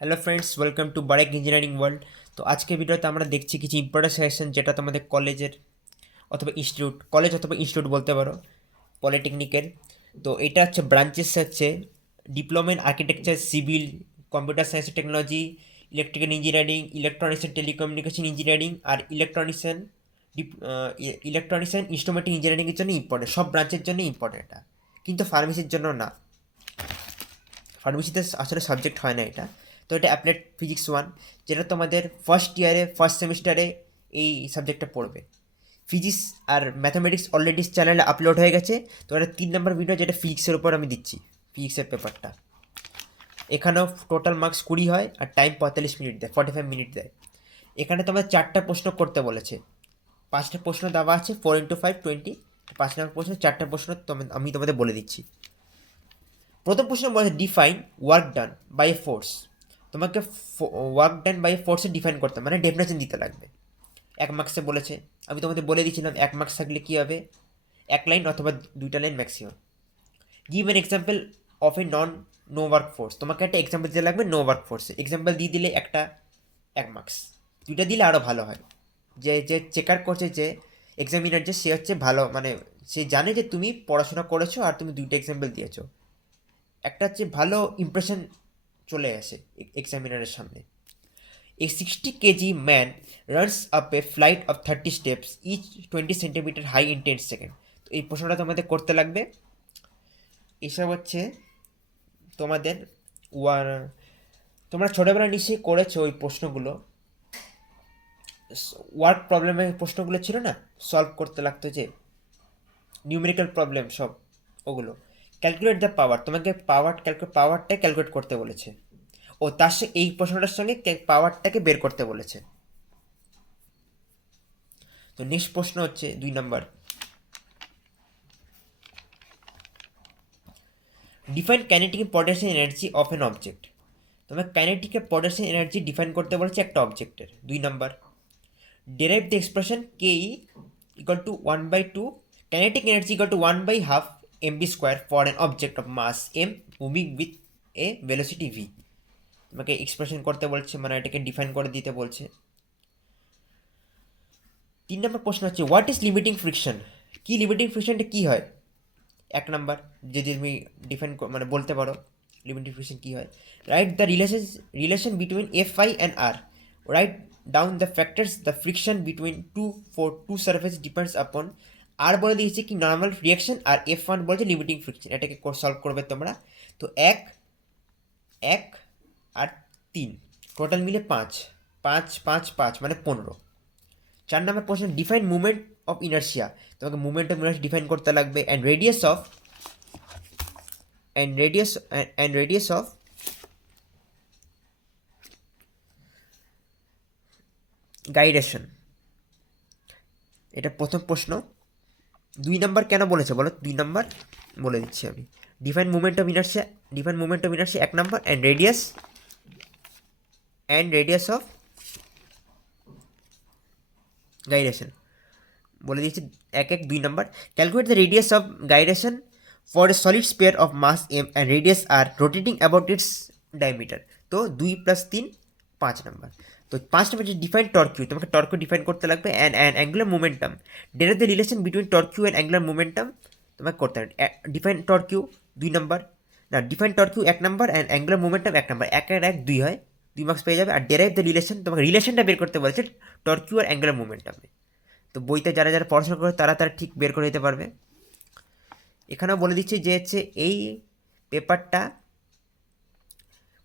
Hello friends, welcome to Barek engineering world. তো আজকের ভিডিওতে আমরা দেখছি কিছু ইম্পর্টেন্ট সেকশন যেটা তোমাদের কলেজের অথবা ইনস্টিটিউট, কলেজ অথবা ইনস্টিটিউট বলতে পারো, পলিটেকনিকের। তো এটা হচ্ছে ব্রাঞ্চেস হচ্ছে diploma in architecture, civil, computer science technology, electrical engineering, electronics and telecommunication engineering আর ইলেকট্রনিক্স অ্যান্ড ইনস্ট্রুমেন্ট ইঞ্জিনিয়ারিংয়ের জন্য ইম্পর্টেন্ট, সব ব্রাঞ্চের জন্য ইম্পর্টেন্ট এটা, কিন্তু ফার্মেসির জন্য না। ফার্মেসিতে আসলে সাবজেক্ট হয় না এটা। তো এটা অ্যাপ্লাইড ফিজিক্স ওয়ান, যেটা তোমাদের ফার্স্ট ইয়ারে ফার্স্ট সেমিস্টারে এই সাবজেক্টটা পড়বে। ফিজিক্স আর ম্যাথামেটিক্স অলরেডি চ্যানেলে আপলোড হয়ে গেছে। তো এটা 3 নম্বর ভিডিও, যেটা ফিজিক্সের উপর আমি দিচ্ছি, ফিজিক্সের পেপারটা। এখানেও টোটাল মার্কস 20 হয় আর টাইম 45 মিনিট দেয়, 45 মিনিট দেয়। এখানে তোমার 4টা প্রশ্ন করতে বলেছে। 5টা প্রশ্ন দেওয়া আছে, 4x5 20। 5 নম্বর প্রশ্ন, 4টা প্রশ্ন আমি তোমাদের বলে দিচ্ছি। প্রথম প্রশ্ন বলেছে define work done by a force. তোমাকে ওয়ার্ক ডান বাই এ ফোর্সে ডিফাইন করতে, মানে ডেফিনেশন দিতে লাগবে। 1 মার্কসে বলেছে। আমি তোমাদের বলে দিয়েছিলাম 1 মার্কস থাকলে কী হবে, 1 লাইন অথবা 2টা line maximum. Give an example of a no work force. তোমাকে একটা এক্সাম্পল দিতে লাগবে নো ওয়ার্ক ফোর্সে। এক্সাম্পল দিয়ে দিলে 1 মার্কস, 2টা দিলে আরও ভালো হয়। যে যে চেকার করছে, যে এক্সামিনার, যে সে হচ্ছে ভালো, মানে সে জানে যে তুমি পড়াশোনা করেছো আর তুমি 2টা এক্সাম্পল দিয়েছো। একটা হচ্ছে ভালো ইমপ্রেশন চলে আসে এক্সামিনারের সামনে। A 60 kg man runs up a flight of 30 steps each 20 centimetre high in 10 second. তো এই প্রশ্নটা তোমাদের করতে লাগবে। এসব হচ্ছে তোমাদের ওয়ার, তোমরা ছোটোবেলা নিশ্চয়ই করেছো ওই প্রশ্নগুলো। ওয়ার্ক প্রবলেমের প্রশ্নগুলো ছিল না, সলভ করতে লাগতো যে নিউমেরিক্যাল প্রবলেম সব, ওগুলো। ক্যালকুলেট দ্য পাওয়ার, তোমাকে পাওয়ারটা ক্যালকুলেট করতে বলেছে। ও তার সঙ্গে এই প্রশ্নটার সঙ্গে পাওয়ারটাকে বের করতে বলেছে। তো নেক্সট প্রশ্ন হচ্ছে 2 number, define kinetic potential energy of an object. তোমাকে কাইনেটিকের পটেনশিয়াল এনার্জি ডিফাইন করতে বলেছে একটা অবজেক্টের। 2 number, derive the expression K equal to 1/2 kinetic energy equal to 1/2 mv² for an object of mass m moving with a velocity v। তোমাকে expression করতে বলছে, মানে এটাকে ডিফাইন করে দিতে বলছে। 3 নম্বর প্রশ্ন হচ্ছে হোয়াট ইজ লিমিটিং ফ্রিকশন। কি লিমিটিং ফ্রিকশনটা কী হয়? 1 নম্বর, যদি তুমি ডিফাইন মানে বলতে পারো লিমিটিং ফ্রিকশন কী হয়। Write the relation between Fi and R. Write down the factors the friction between two surface depends upon. আর বলে দিয়েছে কি নর্মাল রিয়াকশন, আর F1 বলছে লিমিটিং ফ্রিকশন। এটাকে সলভ করবে তোমরা। তো 1 1 আর 3, টোটাল মিলে 5, 5 5 5 মানে 15। 4 নম্বর প্রশ্ন, ডিফাইন মুভমেন্ট অফ ইনার্শিয়া। তোমাকে মুভমেন্ট অফ ইনার্শিয়া ডিফাইন করতে লাগবে। And radius of gyration. এটা প্রথম প্রশ্ন। 2 নম্বর কেন বলেছে বলো? 2 নম্বর বলে দিচ্ছি আমি। Define movement of inertia 1 number, and radius of gyration বলে দিয়েছি। 2 number, calculate the radius of gyration for a solid sphere of mass M and radius R rotating about its diameter. তো 2 + 3 5 নম্বর। তো 5 নম্বর হচ্ছে ডিফাইন টর্কিউ। তোমাকে টর্কিউ ডিফাইন করতে লাগবে। And angular momentum, derive the relation between torque and angular momentum. তোমাকে করতে হবে define torque 2 number, না define torque 1 number, and angular momentum 1 number. 1 আর 1 2 হয়, 2 মার্কস পেয়ে যাবে। আর ডেরাইভ দ্য রিলেশন, তোমাকে রিলেশনটা বের করতে বলেছে টর্কিউ আর অ্যাঙ্গুলার মোমেন্টামে। তো বইতে যারা যারা পড়াশোনা করে তারা তারা ঠিক বের করে নিতে পারবে। এখানেও বলে দিচ্ছি যে হচ্ছে এই পেপারটা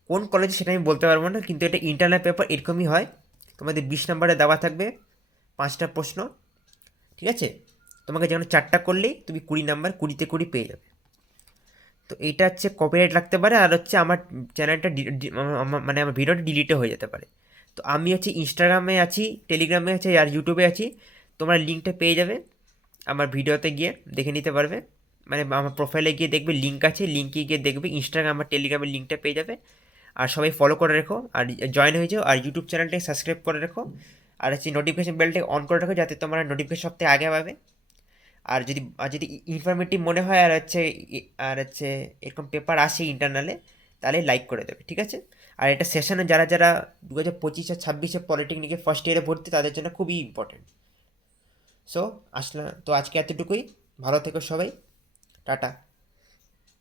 কোন কলেজে সেটা আমি বলতে পারবো না, কিন্তু এটা ইন্টারনাল পেপার এরকমই হয়। তোমাদের 20 নম্বরে দেওয়া থাকবে 5টা প্রশ্ন, ঠিক আছে? তোমাকে যেমন 4টা করলেই তুমি 20 নম্বর, 20তে 20 পেয়ে যাবে। তো এইটা হচ্ছে কপিরাইট লাগতে পারে, আর হচ্ছে আমার চ্যানেলটা মানে আমার ভিডিওটা ডিলিটও হয়ে যেতে পারে। তো আমি হচ্ছে ইনস্টাগ্রামে আছি, টেলিগ্রামে আছি আর ইউটিউবে আছি। তোমরা লিঙ্কটা পেয়ে যাবে, আমার ভিডিওতে গিয়ে দেখে নিতে পারবে। মানে আমার প্রোফাইলে গিয়ে দেখবে লিঙ্ক আছে, লিঙ্কে গিয়ে দেখবে ইনস্টাগ্রাম আর টেলিগ্রামের লিঙ্কটা পেয়ে যাবে। আর সবাই ফলো করে রেখো আর জয়েন হয়ে যাও, আর ইউটিউব চ্যানেলটাকে সাবস্ক্রাইব করে রেখো। আর হচ্ছে নোটিফিকেশান বেলটাকে অন করে রাখো, যাতে তোমরা নোটিফিকেশন সবথেকে আগে পাবে। আর যদি ইনফরমেটিভ মনে হয় আর হচ্ছে এরকম পেপার আসে ইন্টারনালে, তাহলে লাইক করে দেবে, ঠিক আছে? আর এটা সেশনে যারা যারা 2025 আর 26-এ পলিটেকনিকে ফার্স্ট ইয়ারে ভর্তি তাদের জন্য খুবই ইম্পর্টেন্ট। সো আসলে তো আজকে এতটুকুই। ভালো থেকো সবাই, টাটা।